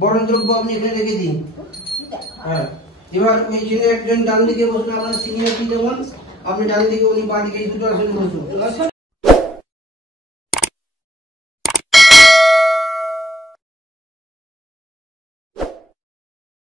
বরণ দ্রব্য আপনি এখানে রেখে দিন। হ্যাঁ, এবার ওইখানে একজন ডান দিকে বসুন, আমার সিনিয়র কি যেমন আপনি ডান দিকে, উনি বাঁ দিকে, এই দুটো আসলে বসুন।